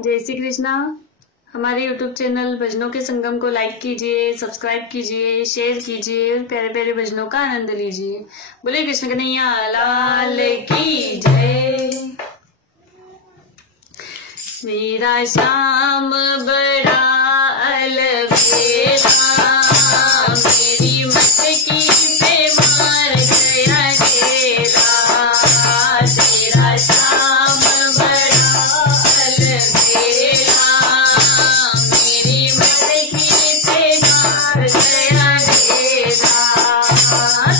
जय श्री कृष्णा। हमारे YouTube channel भजनों के संगम को लाइक कीजिए, सब्सक्राइब कीजिए, शेयर कीजिए और प्यारे प्यारे भजनों का आनंद लीजिए। बोले कृष्ण कन्हैया लाल की जय। मेरा श्याम बड़ा अलबेला, मेरी मटकी पे मार गया डेरा। तेरा श्याम बड़ा अलबेला, मेरी मटकी पे मार गया डेरा।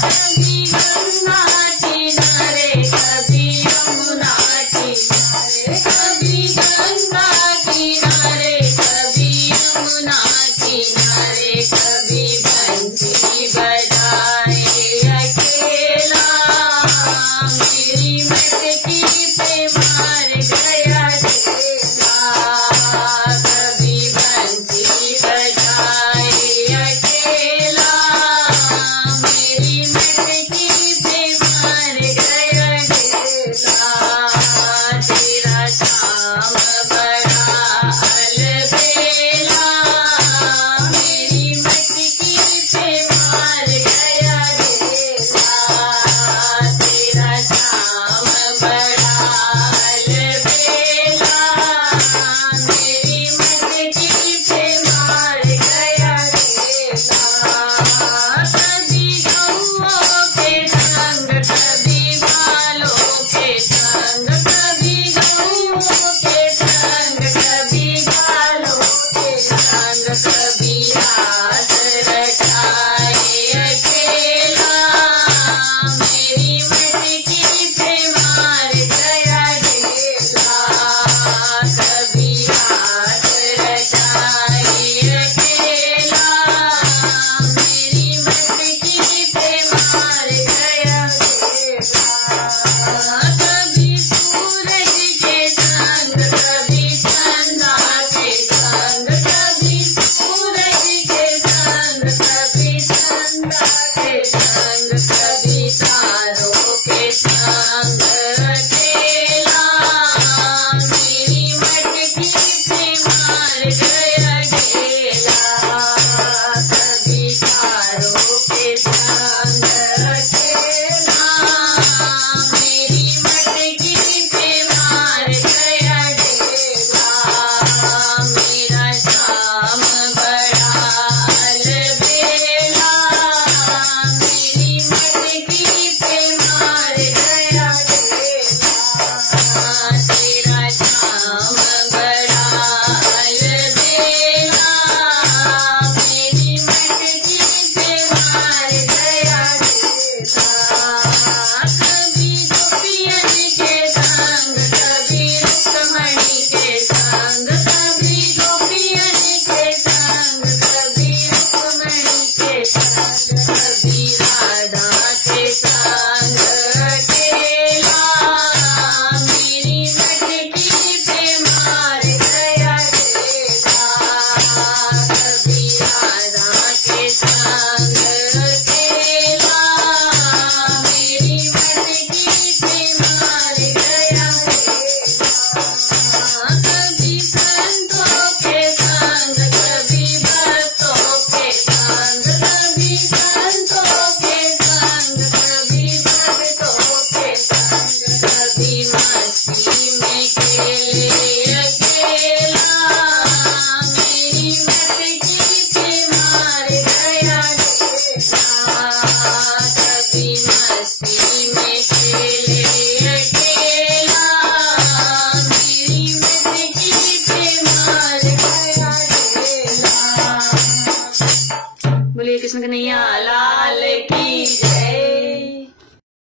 कभी गंगा किनारे, कभी यमुना किनारे, कभी गंगा किनारे, कभी यमुना किनारे, कभी बंसी बजाए अकेला। मेरी मटकी पे मार गया डेरा। कभी बंसी बजाए अकेला, मेरी मटकी पे मार गया डेरा। तेरा श्याम बड़ा अलबेला, मेरी मटकी पे मार गया डेरा। तेरा श्याम बड़ा अलबेला, मेरी मटकी पे मार गया डेरा। कभी गौओं के संग, कभी बालों के संग, कभी गौओं के संग, कभी बालों के संग, कभी रात रचाए अकेला। मेरी मटकी पे मार गया डेरा। कभी रात रचाए अकेला, मेरी मटकी पे मार गया डेरा। कभी सूरज के संग, कभी चंदा के संग, कभी सूरज के संग, कभी चंदा के संग, कभी तारों के संग अकेला। मेरी मटकी पे मार गया डेरा। कभी तारों के संग अकेला, मेरी मटकी पे मार गया डेरा। मेरा श्याम बड़ा अलबेला, मेरी मटकी पे मार गया डेरा। तेरा श्याम बड़ा अलबेला, मेरी मटकी पे मार गया डेरा। कभी गोपियन के संग, कभी रुक्मणी के संग, कभी गोपियन के संग, कभी रुक्मणी के संग, कभी राधा के संग अकेला। मेरी मटकी पे मार गया डेरा। कभी राधा के संग अकेला, मेरी मटकी पे मार गया डेरा। कभी संतों के संग, कभी भक्तों के संग, कभी संतों के संग, कभी भक्तों के संग, कभी मस्ती में खेले अकेला। मेरी मटकी पे मार गया डेरा। कभी मस्ती में खेले अकेला, मेरी मटकी पे मार गया डेरा। बोलिए कृष्ण कन्हैया लाल की